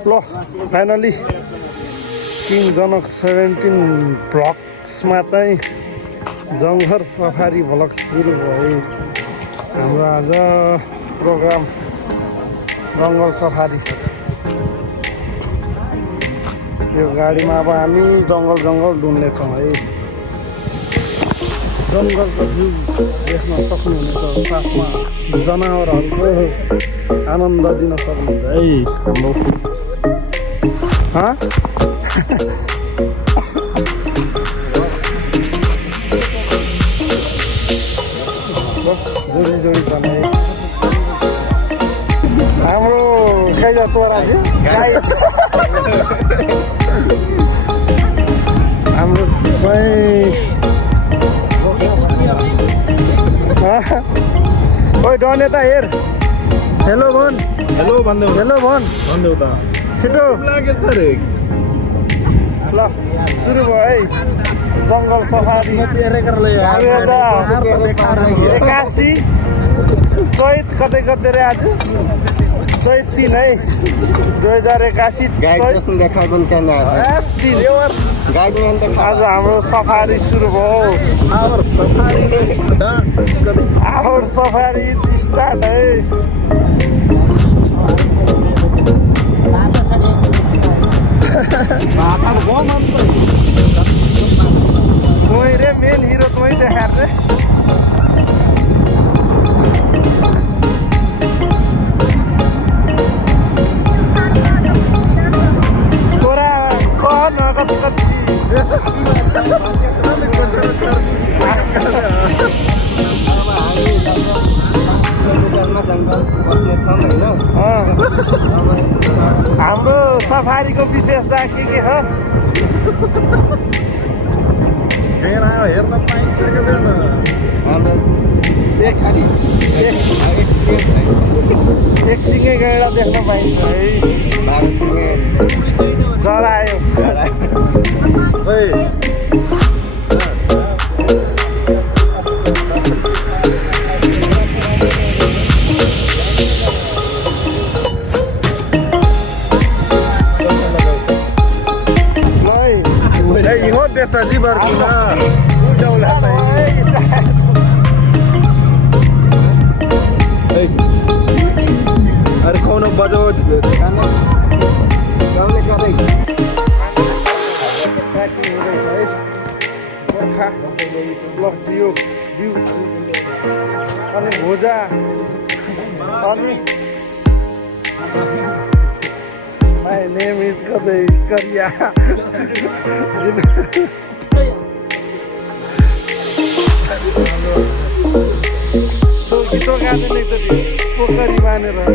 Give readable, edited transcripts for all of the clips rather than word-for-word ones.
ल finally king जनक 17 ब्लग्समा चाहिँ जङ्गल सफारी भ्लग सुरु भयो। हाम्रो आज प्रोग्राम जङ्गल सफारी। यो गाडीमा अब हामी जङ्गल डुल्नेछौँ है। जङ्गलको भ्यू देख्न सक्नुहुनेछ, साथमा जनावरहरूको आनन्द दिन सक्नुहुन्छ है हाम्रो। जोडी छन् है हाम्रो खैजा तोरा चाहिँ हाम्रो ओइ डन यता हेर। हेलो भन। हेलो भन्दै हेलो भन भन्दै त छिटो लाग्यो छ रे। ल सुरु भयो है जङ्गल सफारी। 81 चैत कतै रे आज चैत 3 है 2081 आज हाम्रो सफारी सुरु भयो। आवर सफारी स्टार्ट है। तोई रे मेन हिरो तोई देखार रे। तोरा कह न कति हाम्रो सफारीको विशेषता के हो? हेर्न पाइन्छ एक सिङ्गे गैँडा देख्न पाइन्छ है। जरा आयो सजी बर्कुना अरे कौन बजाओ अनि भोजा अनि My name is Kariya. तो गीतों गाने नहीं तो पोखरी माने रहा।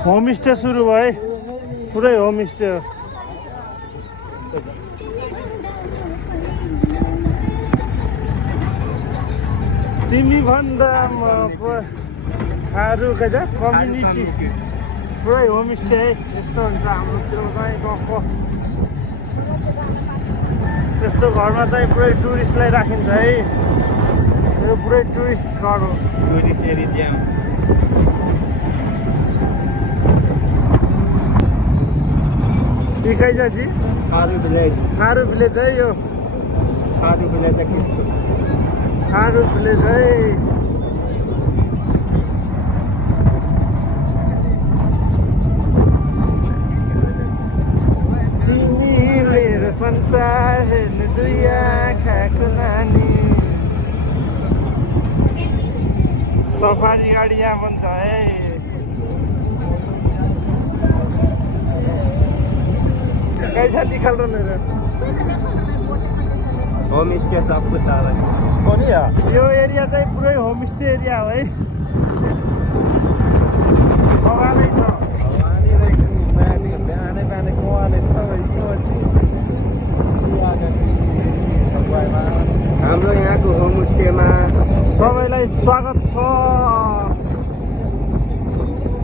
होमस्टे सुरु भयो पुरै होमस्टे हो। तिमी भन्दा अरू क्या कम्युनिटी पुरै होमस्टे है। यस्तो हुन्छ हाम्रोतिर चाहिँ गएको त्यस्तो घरमा चाहिँ पुरै टुरिस्टलाई राखिन्छ है। यो पुरै टुरिस्ट घर हो। कैसा जी खारू विलेज है यो खारू विलेज है किसको खारू विलेज है। संसार हेर्ने दुई आँखाको नानी सफारी गाडी यहाँ पनि छ है कैसा निकाल रहे होमस्टे सब कुछ आ रहा है पनि यो एरिया चाहिँ पुरै होमस्टे एरिया हो है बगानै छ बिहानै कुवाले हाम्रो यहाँको होमस्टेमा सबैलाई स्वागत छ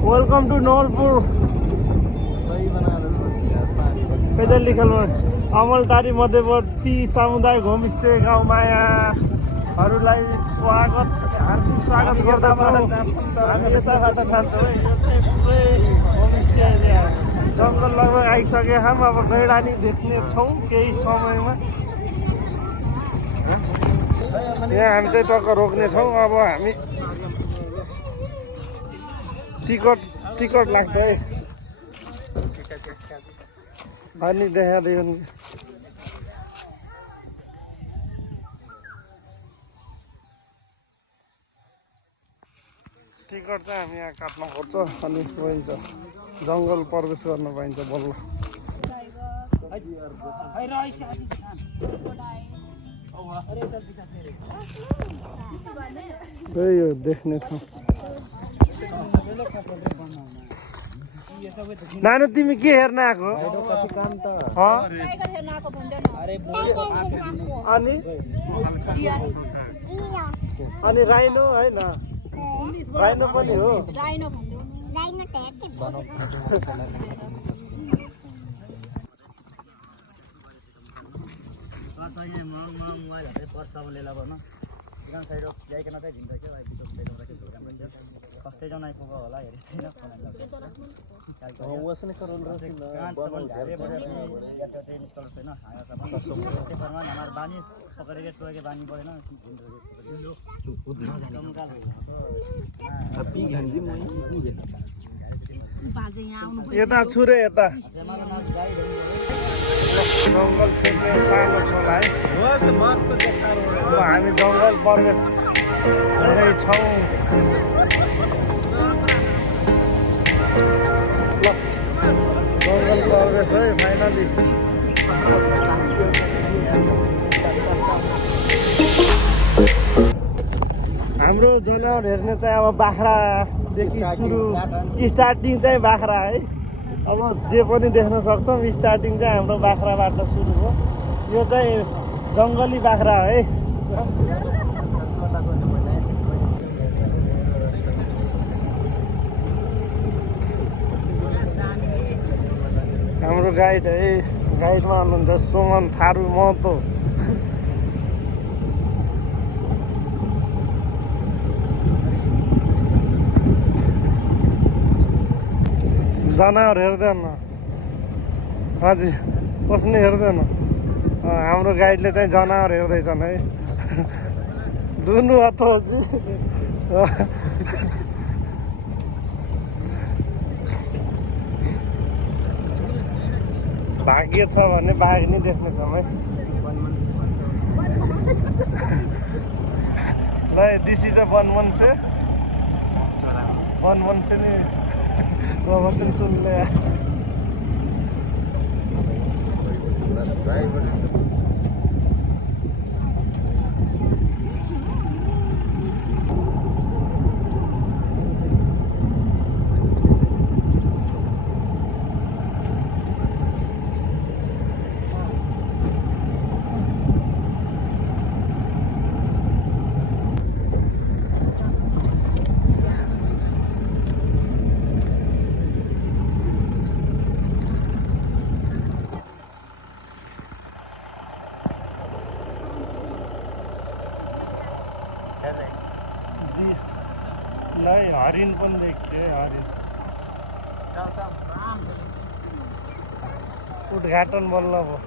वेलकम टु नवलपुर पेदल निकाल्नु अमलटारी मध्यवर्ती सामुदायिक होमस्टे गाउँमायाहरूलाई स्वागत हार्दिक स्वागत गर्दछ हामी यताबाट खान्छौँ है होमस्टे एरिया जङ्गल लगभग आइसके छौँ अब गैडानी देख्ने छौँ केही समयमा यहाँ हामी चाहिँ टक्क रोक्ने छौँ अब हामी टिकट लाग्छ है अनि देखाइदियो नि टिकट चाहिँ हामी यहाँ काट्न पर्छ अनि पाइन्छ जङ्गल प्रवेश गर्न पाइन्छ बल्ल यो देख्ने ठाउँ नानु तिमी के हेर्न आएको अनि राइनो होइन राइनो पनि हो कस्तै जाउँ आइपुग्यो होला हेरेको छैन पेपरमा हाम्रो बानी पकडेर टोके बानी परेन यता छु रे यता जङ्गल छेक्ने सानो खोला है अब हामी जङ्गल प्रवेश गर्दैछौँ जङ्गल प्रवेश है फाइनली हाम्रो जनावर हेर्ने चाहिँ अब बाख्रादेखि सुरु स्टार्टिङ चाहिँ बाख्रा है अब जे पनि देख्न सक्छौँ स्टार्टिङ चाहिँ हाम्रो बाख्राबाट सुरु हो यो चाहिँ जङ्गली बाख्रा है हाम्रो गाइड है गाइडमा हुनुहुन्छ सुमन थारू महतो जनावर हेर्दैन हजुर कसले हेर्दैन हाम्रो गाइडले चाहिँ जनावर हेर्दैछन् है दुनु अथवा भाग्य छ भने बाघ नि देख्नेछौँ है ल दिस इज अ वनमनसे नि प्रवचन सुन्ने नहीं हरिण पनि देखे हरिण उद्घाटन बल्ल भयो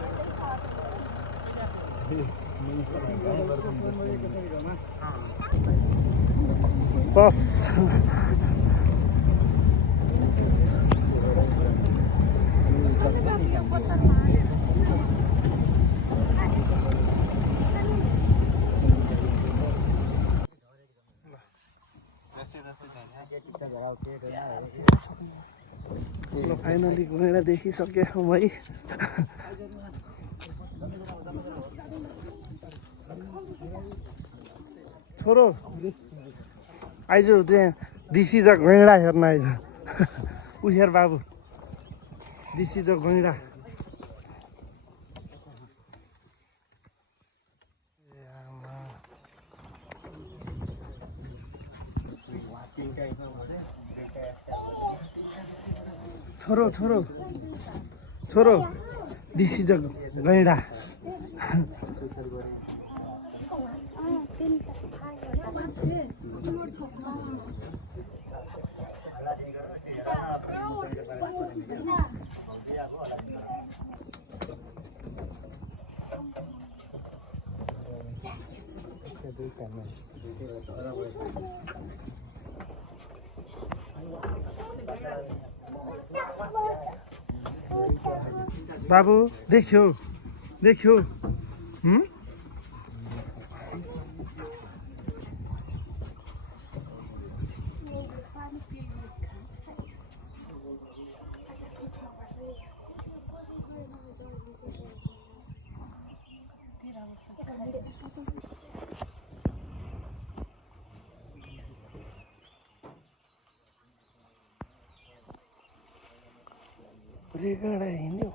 चस ल फाइनली गैँडा देखिसकेँ है। छोरो आइज त्यहाँ दिस इज अ गैँडा हेर्न आइज। उ हेर बाबु, दिस इज अ गैँडा। छोरो छोरो छोरो दिस इज अ गैँडा। बाबू देख्यो देख्यो। रेगडा हिँड्यो।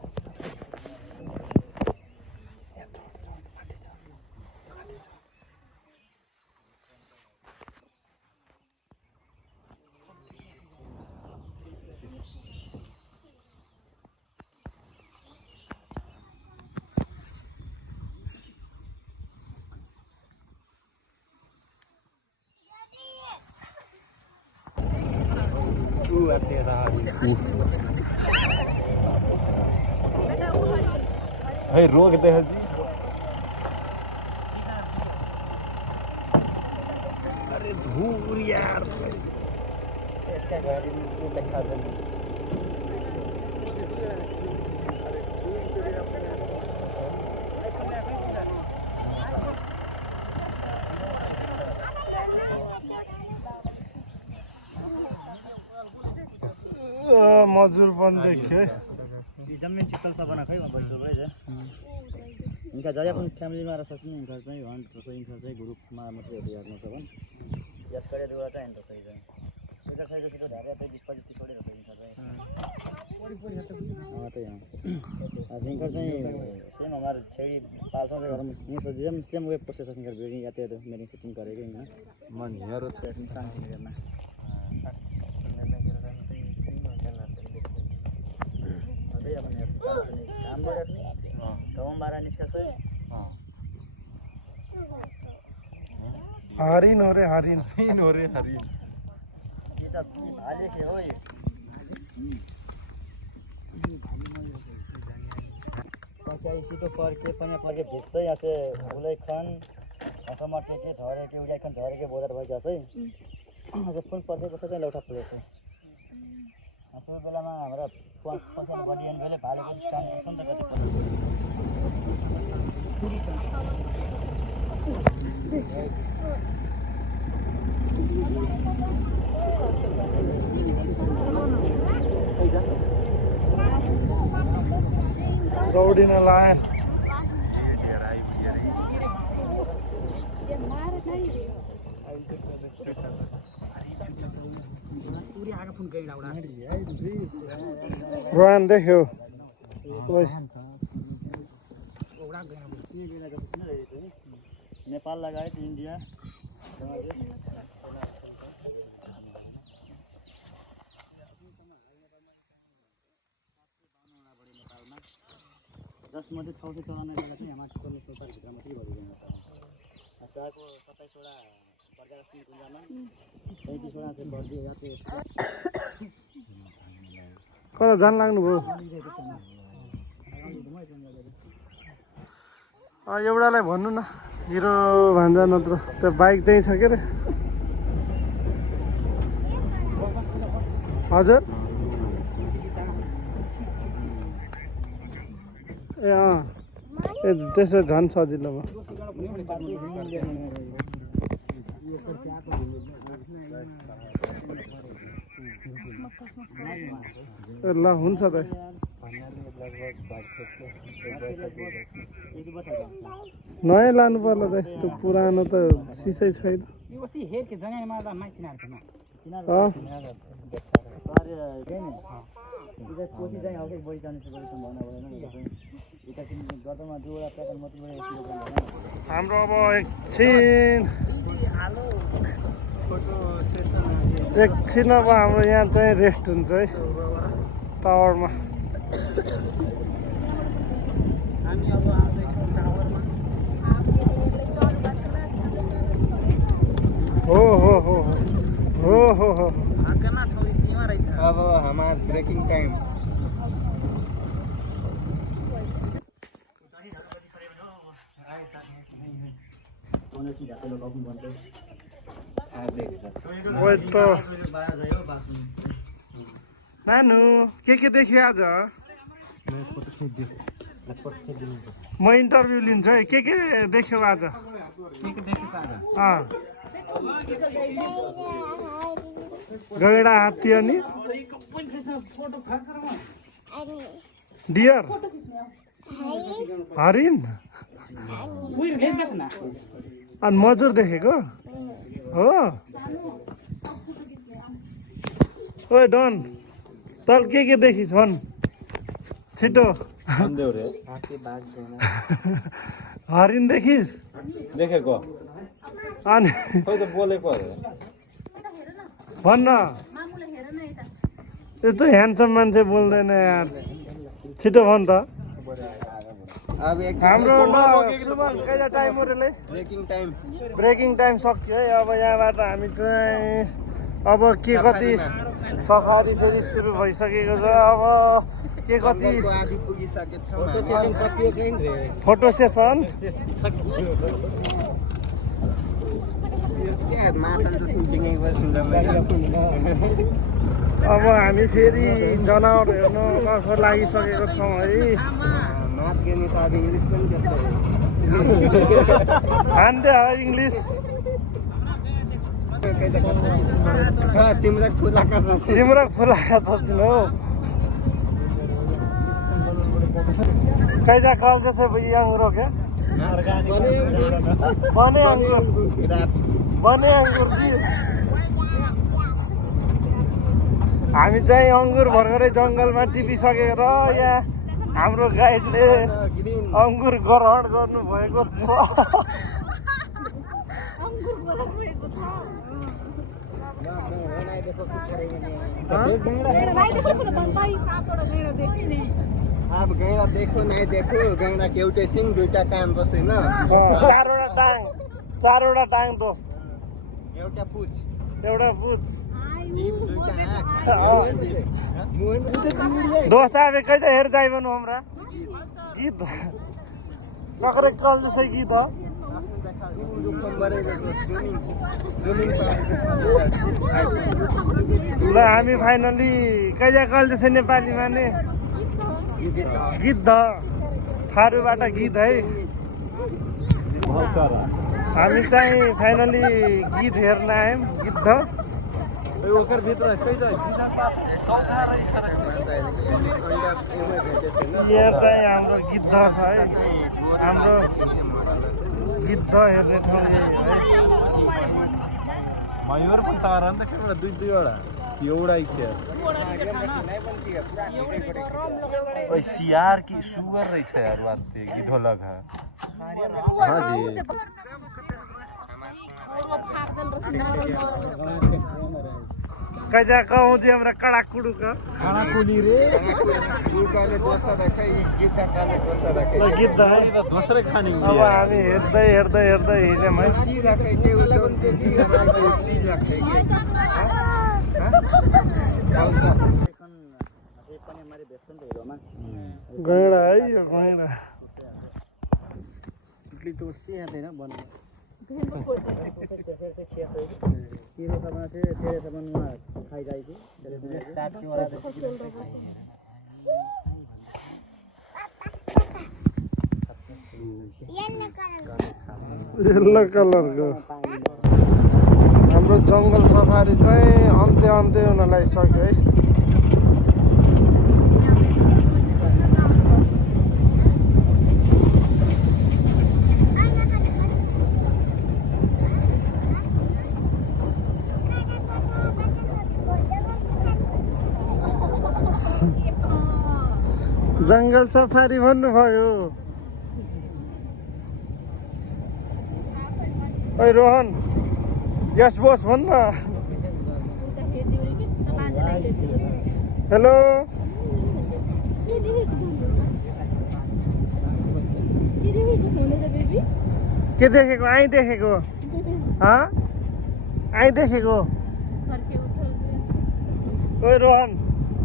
है रोक दे जी। अरे धूर यार। इसका गाड़ी में दिखा दे। मजुर पनि देख्यो है। जमीन चित्तल सपना खै भइसक्यो है। इनका जय अपन फ्यामिलीमा रहेछ नि इनका चाहिँ 100% इनका चाहिँ ग्रुपमा मात्रै हेर्नु छ भने यस गरे दुवा चाहिँ इनका चाहिँ इनका चाहिँ कितो धारे त 20-25 30 वडे रहेछ इनका चाहिँ त्यही हो। आज इनका चाहिँ सेम हमारे छेडी पाल्छौं चाहिँ घरमा यही सजिम सेम वे प्रोसेस इनका भेडी याते मेरी सेटिङ गरेको हैन मन हेरो सेटिङ शान्ति गर्न अझै अपन कामबाट नि गाउँ बारा निस्कछ हरिण हो रे हरिण। तीन हो रे हरी। ये त भाले के हो ये पकाई सीधो पर्के पनि पर्के भिस्दै आसे उलै खन असमर के झरे के उलै खन झरे के बोदर भइ जाछ है। अझ फुल पर्के बस चाहिँ लौटा फुलेछ। त्यो बेलामा हाम्रो पसन बडियन बेले भालेको स्टान्ड सक्छ नि त कति दौडिन लाए। रोहन देख्यो नेपाल लगायत इन्डिया जसमध्ये 694 जना चाहिँ हाम्रो टोटल सोसाइटी भित्रमा मात्रै भइरहेको छ। साको 27 वटा प्रजाति गुन्जामा 35 वटा चाहिँ बढ्दै जाते। कता जान लाग्नु भयो? एउटालाई भन्नु न हिरो भन्छ नत्र त्यो बाइक त्यही छ के रे? हजुर ए ए त्यसो झन् सजिलो भयो। ल हुन्छ त नयाँ लानु पर्ला त त्यो पुरानो त सिसै छैन कोची चाहिँ हल्कै बढी जाने सम्भावना भएन गर्दामा दुईवटा प्याटर्न मात्रै हाम्रो अब एकछिन अब हाम्रो यहाँ चाहिँ रेस्ट हुन्छ है टावरमा हो हो हो हो हो हो अब हमारा ब्रेकिंग टाइम नानु के देखियो आज म इन्टरभ्यू लिन्छु है के देख्यो आज गैडा हात्ती अनि डियर हरिण अनि मजुर देखेको हो ओए डन तल के देखिस् भन् छिटो हरिण देखिस् देखेको अनि खोइ त बोलेको भन्न यस्तो ह्यान्डसम मान्छे बोल्दैन यार छिटो भन् त हाम्रो कहिले टाइम हो रे ब्रेकिङ टाइम सक्यो है अब यहाँबाट हामी चाहिँ अब के कति सफारी फेरि सुरु भइसकेको छ अब के कति फोटो सेसन अब हामी फेरि जनावर हेर्नुतर्फ लागिसकेको छौँ है हान्दै हो इङ्ग्लिस सिमरक फुलाका जस्तो हो कैदा कल जैसे भैया अंगूरों के बने अंगुर हामी चाहिँ अङ्गुर भर्खरै जङ्गलमा टिपिसकेर यहाँ हाम्रो गाइडले अङ्गुर ग्रहण गर्नुभएको छ अब गैँडा देखो नहीं देखो गैँडा के एउटै सिङ दुईटा कान बसेन चारवटा टाङ दोस्त एउटा पुछ जीभ दुईटा दोस्त आवे कैसे हेर जाइबन हमरा गीत नकरे कल जसै गीत हो ल हामी फाइनली कैजा कल जसै नेपालीमा नि गिद्ध थारूबाट गीत है हामी चाहिँ फाइनली गीत हेर्न आयौँ गिद्ध ओकर भित्र यहाँ चाहिँ हाम्रो गिद्ध छ है हाम्रो गिद्ध हेर्ने ठाउँ यही हो है मयूर पनि तारा नि त केवटा दुईवटा एउटै खेल ओइ सियार की सुअर रही छै यार बात गिद्धो लग है हां जी कैजा कहूँ जी हमरा कड़ा कुड़ू का कुली रे गुकाले दोसा रखे गिद्ध काले दोसा रखे गिद्ध है दोस्रै खाने अब हामी हेर्दै हिँड्यौँ है ची राखे के उजन के जी राखे ची राखे गैँडा है यो गैँडा तो उससे आते ना बन खाई जाएगी येलो कलर को हाम्रो जङ्गल सफारी चाहिँ अन्त्य हुन लागिसक्यो है। जङ्गल सफारी भन्नुभयो। ओइ रोहन, यस बोस भन्न। हेलो, के देखेको? आइ देखेको? आइ देखेको? ओइ रोहन,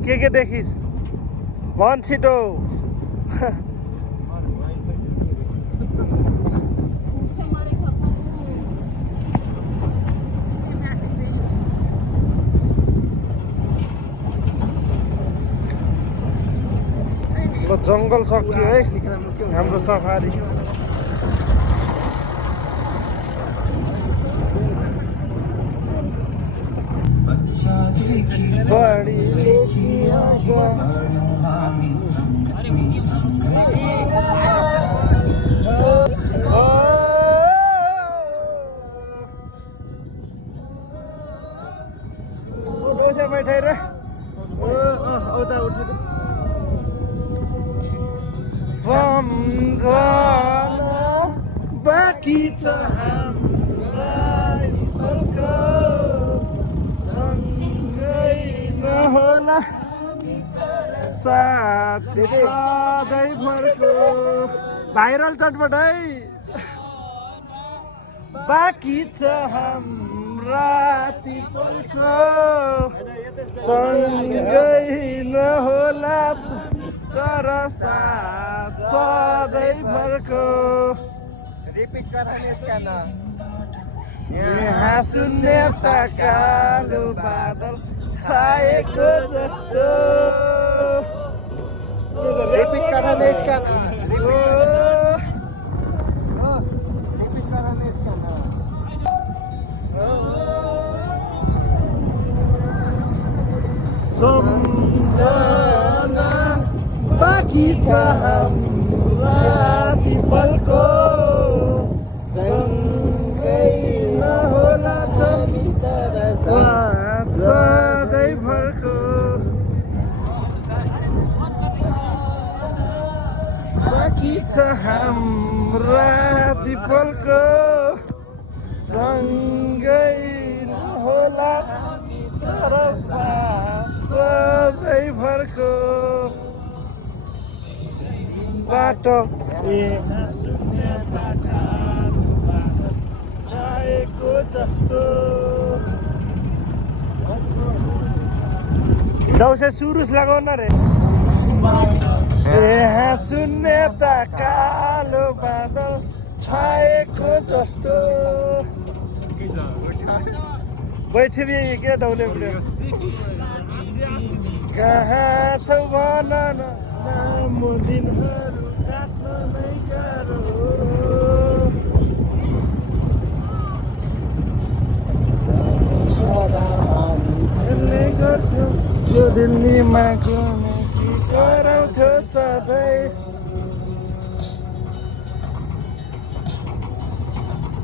के देखिस् भन छिटो। जङ्गल सक्यो है हाम्रो सफारी। बैठे रे सम्झना बाँकी छ हामीलाई पल्को सँगै नहोला साथ सधैँभरको भाइरल चटपट है। बाँकी छ हाम्रा ती पल्को सँगै नहोला तर साथ सधैँभरको। रिपिट गराउने क्या न यहाँ शून्य कालो बादल छाएको जस्तो। रिपिट गराउने क्या न रिपिट गराउने क्या न सम्झना बाँकी छ हाम्रा ती पलको सँगै नहोला सधैँभरको। बाँकी छ हाम्रा ती पलको सँगै नहोला तर सधैँभरको। बाटो छाएको जस्तो। दौसे सुरुस लगाउन रे। यहाँ शून्यता कालो बादल छाएको जस्तो। बैठे क्या दौले कहाँ छौ भन न लामो दिनहरू काट्न नै गाह्रो। खेल्ने गर्थ्यौ यो दिल्लीमा घुमे कि गराउँथ्यो सधैँ।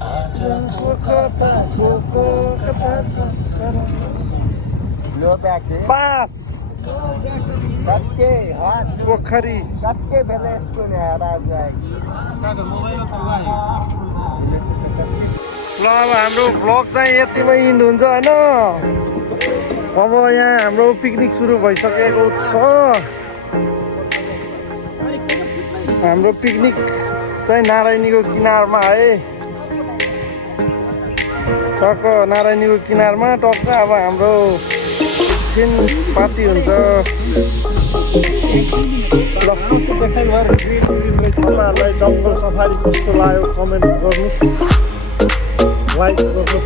आजको कथा छ लो प्याके 5 कसके हात पोखरी कसके भेले यसको नि राज आएकी ल अब हाम्रो भ्लग चाहिँ यतिमै इन्ड हुन्छ होइन। अब यहाँ हाम्रो पिकनिक सुरु भइसकेको छ। हाम्रो पिकनिक चाहिँ नारायणीको किनारमा है। टक्क नारायणीको किनारमा टक्क अब हाम्रो छिन पाती हुन्छ। तपाईँहरूलाई जङ्गल सफारी कस्तो लाग्यो कमेन्ट गर्नु, लाइक गर्नु।